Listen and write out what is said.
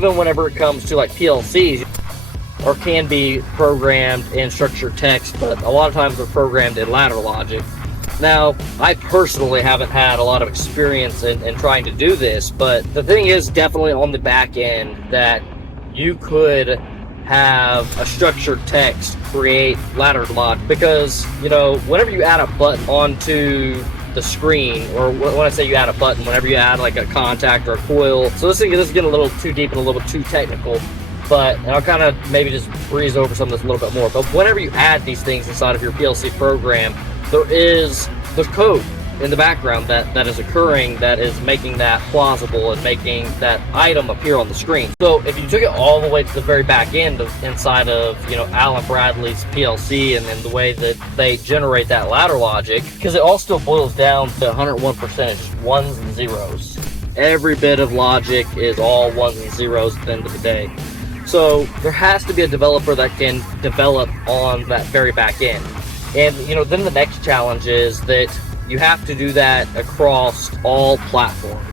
Even whenever it comes to like PLCs, or can be programmed in structured text, but a lot of times they're programmed in ladder logic. Now, I personally haven't had a lot of experience in trying to do this, but the thing is definitely on the back end that you could have a structured text create ladder logic, because, you know, whenever you add a button onto the screen, or when I say you add a button, whenever you add like a contact or a coil, so this is getting a little too deep and a little bit too technical, and I'll kind of maybe just breeze over some of this a little bit more. But whenever you add these things inside of your PLC program, there's code in the background that is occurring, that is making that plausible and making that item appear on the screen. So if you took it all the way to the very back end inside of, you know, Allen Bradley's PLC, and then the way that they generate that ladder logic, because it all still boils down to 101% just ones and zeros. Every bit of logic is all ones and zeros at the end of the day. So there has to be a developer that can develop on that very back end. And, you know, then the next challenge is that you have to do that across all platforms.